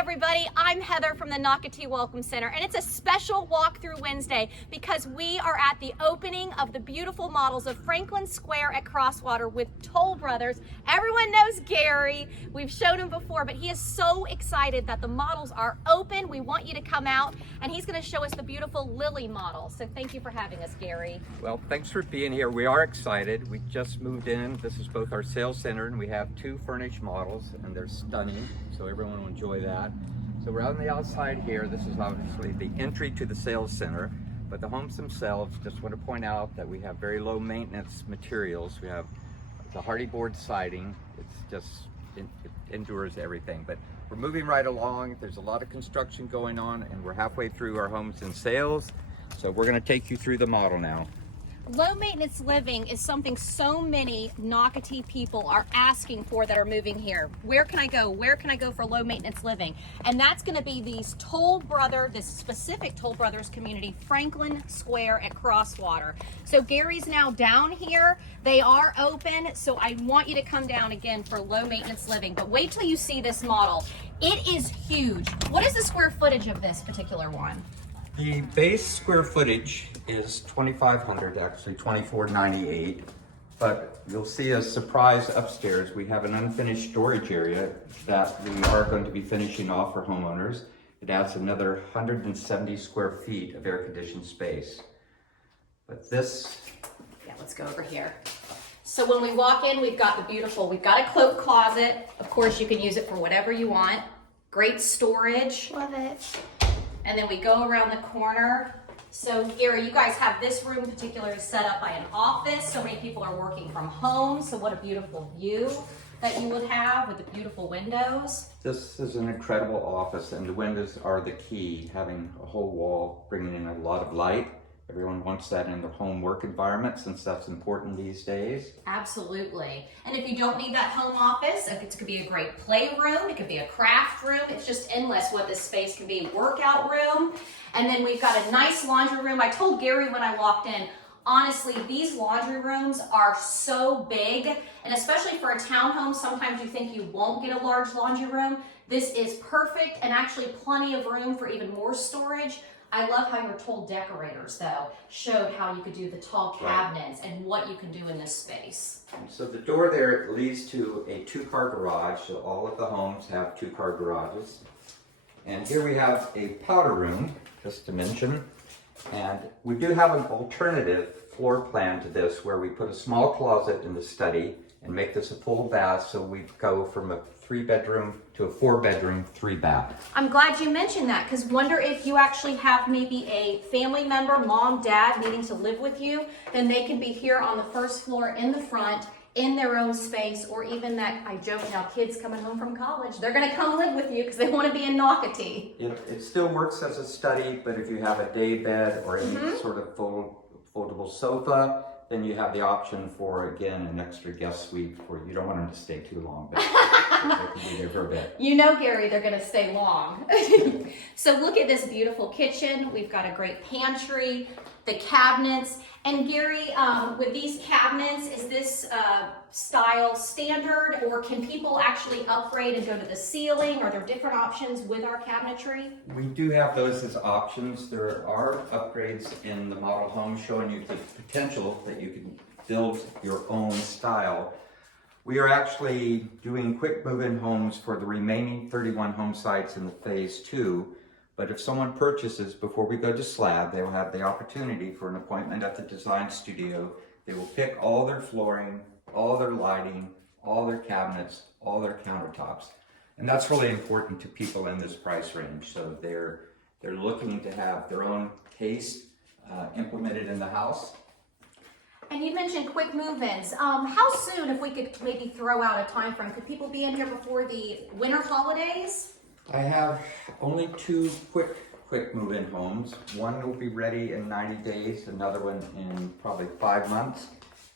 everybody, I'm Heather from the Nocatee Welcome Center, and it's a special walkthrough Wednesday because we are at the opening of the beautiful models of Franklin Square at Crosswater with Toll Brothers. Everyone knows Gary. We've shown him before, but he is so excited that the models are open. We want you to come out, and he's going to show us the beautiful Lily model. So thank you for having us, Gary. Well, thanks for being here. We are excited. We just moved in. This is both our sales center, and we have two furnished models, and they're stunning, so everyone will enjoy that. So we're on the outside here. This is obviously the entry to the sales center, but the homes themselves, just want to point out that we have very low maintenance materials. We have the hardy board siding. It's just, it endures everything, but we're moving right along. There's a lot of construction going on, and we're halfway through our homes in sales. So we're going to take you through the model now. Low maintenance living is something so many Nocatee people are asking for that are moving here. Where can I go? Where can I go for low maintenance living? And that's going to be this specific Toll Brothers community, Franklin Square at Crosswater. So Gary's now down here. They are open, so I want you to come down again for low maintenance living. But wait till you see this model. It is huge. What is the square footage of this particular one? The base square footage is 2,500, actually 2,498, but you'll see a surprise upstairs. We have an unfinished storage area that we are going to be finishing off for homeowners. It adds another 170 square feet of air-conditioned space. But this... Yeah, let's go over here. So when we walk in, we've got a cloak closet. Of course, you can use it for whatever you want. Great storage. Love it. And then we go around the corner. So Gary, you guys have this room particularly set up by an office. So many people are working from home. So what a beautiful view that you would have with the beautiful windows. This is an incredible office, and the windows are the key, having a whole wall bringing in a lot of light. Everyone wants that in their home work environment since that's important these days. Absolutely. And if you don't need that home office, it could be a great playroom, it could be a craft room. It's just endless what this space can be. Workout room. And then we've got a nice laundry room. I told Gary when I walked in, honestly, these laundry rooms are so big, and especially for a townhome, sometimes you think you won't get a large laundry room. This is perfect, and actually plenty of room for even more storage. I love how your Toll decorators, though, showed how you could do the tall cabinets and what you can do in this space. So the door there leads to a two-car garage, so all of the homes have two-car garages. And here we have a powder room, just to mention. And we do have an alternative floor plan to this where we put a small closet in the study and make this a full bath, so we go from a 3-bedroom to a 4-bedroom, 3-bath. I'm glad you mentioned that, because wonder if you actually have maybe a family member, mom, dad, needing to live with you, then they can be here on the first floor in the front, in their own space, or even that, I joke now, kids coming home from college, they're gonna come live with you because they wanna be in Nocatee. It still works as a study, but if you have a day bed or any sort of foldable sofa, then you have the option for, again, an extra guest suite for, you don't want them to stay too long, but they can be there for a bit. You know, Gary, they're gonna stay long. So look at this beautiful kitchen. We've got a great pantry, the cabinets. And Gary, with these cabinets, is this style standard, or can people actually upgrade and go to the ceiling? Are there different options with our cabinetry? We do have those as options. There are upgrades in the model home showing you the potential that you can build your own style. We are actually doing quick move-in homes for the remaining 31 home sites in the phase 2. But if someone purchases before we go to slab, they will have the opportunity for an appointment at the design studio. They will pick all their flooring, all their lighting, all their cabinets, all their countertops. And that's really important to people in this price range. So they're looking to have their own taste implemented in the house. And you mentioned quick move-ins. How soon, if we could maybe throw out a time frame, could people be in here before the winter holidays? I have only 2 quick move-in homes. One will be ready in 90 days, another one in probably 5 months.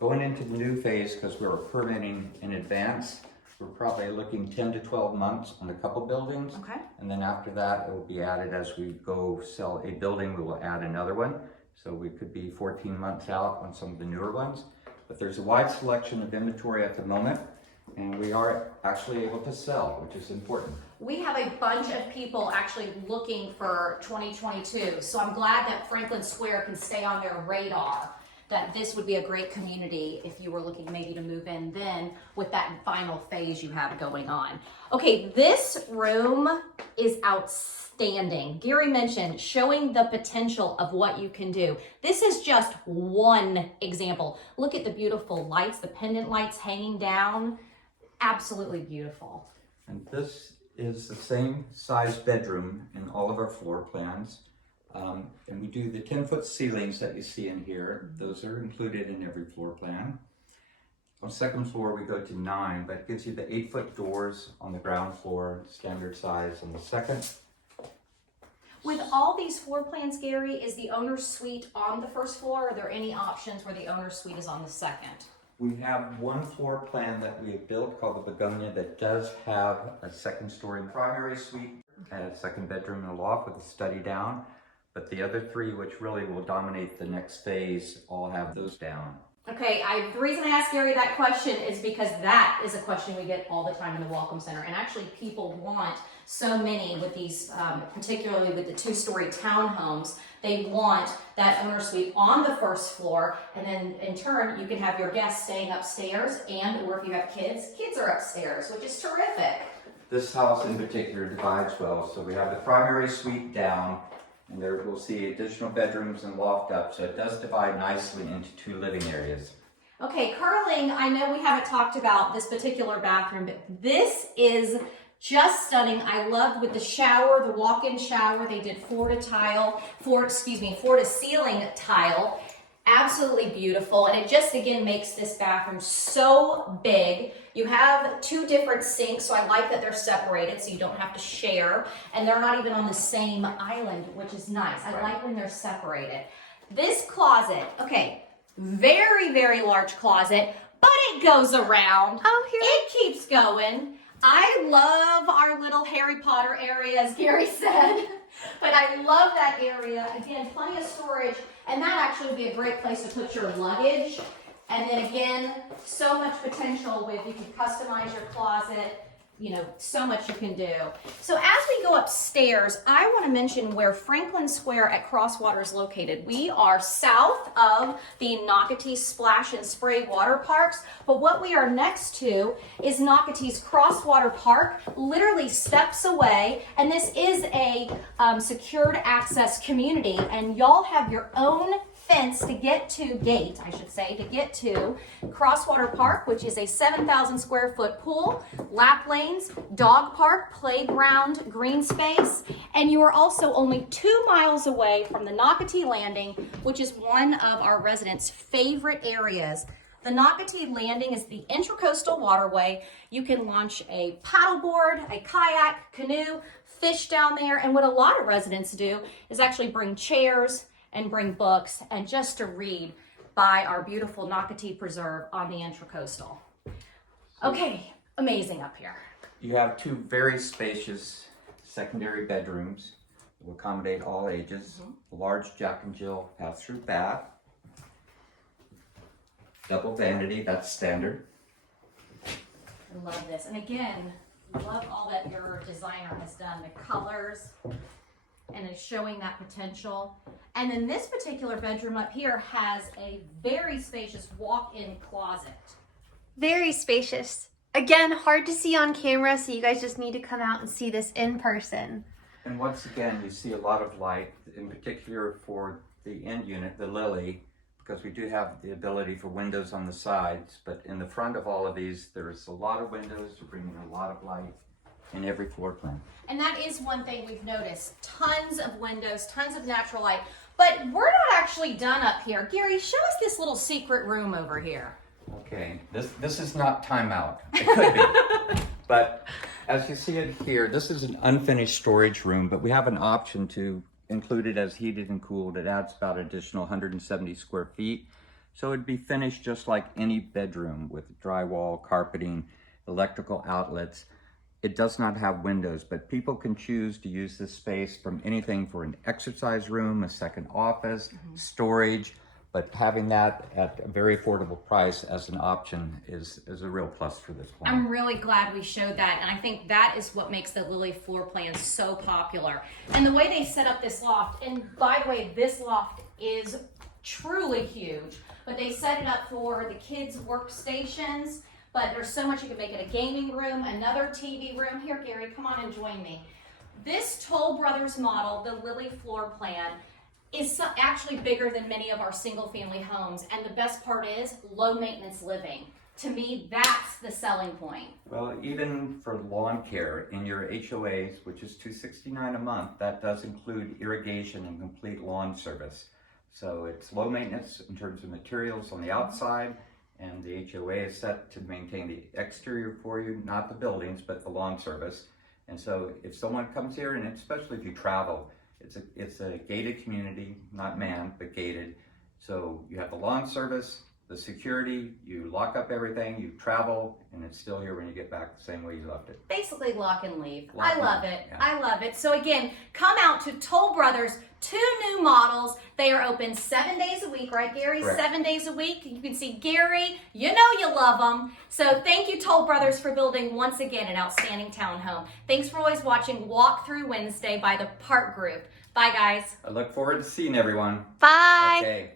Going into the new phase, because we're permitting in advance, we're probably looking 10 to 12 months on a couple buildings. Okay. And then after that, it will be added as we go sell a building, we will add another one. So we could be 14 months out on some of the newer ones. But there's a wide selection of inventory at the moment. And we are actually able to sell, which is important. We have a bunch of people actually looking for 2022. So I'm glad that Franklin Square can stay on their radar, that this would be a great community if you were looking maybe to move in then with that final phase you have going on. Okay, this room is outstanding. Gary mentioned showing the potential of what you can do. This is just one example. Look at the beautiful lights, the pendant lights hanging down. Absolutely beautiful. And this is the same size bedroom in all of our floor plans. And we do the 10-foot ceilings that you see in here. Those are included in every floor plan. On second floor, we go to 9, but it gives you the 8-foot doors on the ground floor, standard size on the second. With all these floor plans, Gary, is the owner's suite on the first floor? Or are there any options where the owner's suite is on the second? We have one floor plan that we have built called the Begonia that does have a second-story primary suite and a second bedroom and a loft with a study down. But the other 3, which really will dominate the next phase, all have those down. Okay, the reason I asked Gary that question is because that is a question we get all the time in the Welcome Center. And actually people want so many with these, particularly with the 2-story townhomes, they want that owner suite on the first floor. And then in turn, you can have your guests staying upstairs, and or if you have kids are upstairs, which is terrific. This house in particular divides well. So we have the primary suite down, and there we'll see additional bedrooms and loft up, so it does divide nicely into 2 living areas. Okay, curling, I know we haven't talked about this particular bathroom, but this is just stunning. I loved with the shower, the walk-in shower, they did floor to ceiling tile. Absolutely beautiful, and it just again makes this bathroom so big. You have 2 different sinks, so I like that they're separated so you don't have to share, and they're not even on the same island, which is nice. I like when they're separated. This closet, okay, very, very large closet, but it goes around. Oh, here. It keeps going. I love our little Harry Potter area, as Gary said, but I love that area. Again, plenty of storage, and that actually would be a great place to put your luggage. And then again, so much potential with, you can customize your closet, you know, so much you can do. So as we go upstairs, I want to mention where Franklin Square at Crosswater is located. We are south of the Nocatee Splash and Spray water parks, but what we are next to is Nocatee's Crosswater Park, literally steps away, and this is a secured access community, and y'all have your own fence to get to, to get to Crosswater Park, which is a 7,000 square foot pool, lap lanes, dog park, playground, green space, and you are also only 2 miles away from the Nocatee Landing, which is one of our residents' favorite areas. The Nocatee Landing is the intracoastal waterway. You can launch a paddleboard, a kayak, canoe, fish down there, and what a lot of residents do is actually bring chairs and bring books and just to read by our beautiful Nocatee Preserve on the Intracoastal. Okay, amazing up here. You have 2 very spacious secondary bedrooms that will accommodate all ages. A large Jack and Jill pass-through bath. Double vanity, that's standard. I love this. And again, love all that your designer has done, the colors, and it's showing that potential. And then this particular bedroom up here has a very spacious walk-in closet. Very spacious. Again, hard to see on camera, so you guys just need to come out and see this in person. And once again, you see a lot of light, in particular for the end unit, the Lily, because we do have the ability for windows on the sides, but in the front of all of these, there's a lot of windows to bring in a lot of light in every floor plan. And that is one thing we've noticed. Tons of windows, tons of natural light. But we're not actually done up here. Gary, show us this little secret room over here. Okay, this is not timeout. It could be. But as you see it here, this is an unfinished storage room, but we have an option to include it as heated and cooled. It adds about an additional 170 square feet. So it'd be finished just like any bedroom with drywall, carpeting, electrical outlets. It does not have windows, but people can choose to use this space from anything for an exercise room, a second office, storage, But having that at a very affordable price as an option is a real plus for this plan. I'm really glad we showed that, and I think that is what makes the Lily floor plan so popular. And the way they set up this loft, and by the way, this loft is truly huge, but they set it up for the kids' workstations, but there's so much you can make it a gaming room, another TV room. Here, Gary, come on and join me. This Toll Brothers model, the Lily floor plan, is actually bigger than many of our single family homes, and the best part is low maintenance living. To me, that's the selling point. Well, even for lawn care in your HOAs, which is $269 a month, that does include irrigation and complete lawn service. So it's low maintenance in terms of materials on the outside, and the HOA is set to maintain the exterior for you, not the buildings, but the lawn service. And so if someone comes here, and especially if you travel, it's a gated community, not manned, but gated. So you have the lawn service, the security, you lock up everything, you travel, and it's still here when you get back the same way you left it. Basically lock and leave. Lock I love and- it. yeah. I love it. So again, come out to Toll Brothers, 2 new models. They are open 7 days a week, right, Gary? Correct. 7 days a week. You can see Gary. You know you love them. So thank you, Toll Brothers, for building once again an outstanding townhome. Thanks for always watching Walkthrough Wednesday by the Park Group. Bye, guys. I look forward to seeing everyone. Bye. Okay.